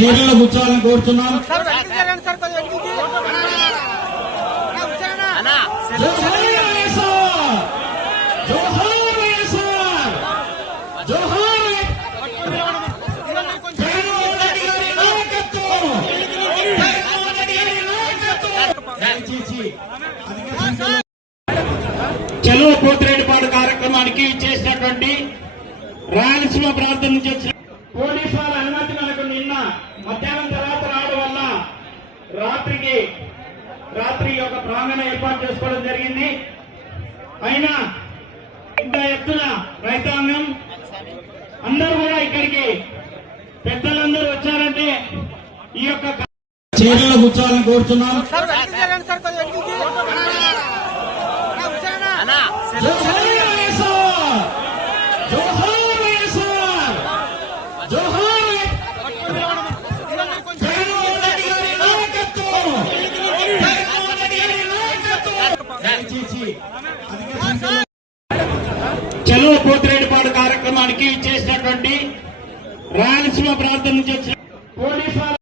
చైర్లలో కూర్చోవాలని కోరుతున్నాం. చలో పోతిరెడ్డిపాడు కార్యక్రమానికి చేసినటువంటి రాయలసీమ ప్రాంతం నుంచి వచ్చిన పోలీసు వాళ్ళ అనుమతి మనకు నిన్న మధ్యాహ్నం తర్వాత రావడం వల్ల రాత్రి ఒక ప్రాంగణ ఏర్పాటు చేసుకోవడం జరిగింది. అయినా ఇంత ఎత్తున రైతాంగం అందరూ కూడా ఇక్కడికి పెద్దలందరూ వచ్చారంటే ఈ యొక్క చైర్లలో కూర్చోవాలని కోరుతున్నాం. చలో పోతిరెడ్డిపాడు కార్యక్రమానికి చేసినటువంటి రాయలసీమ ప్రాంతం నుంచి వచ్చిన పోలీసు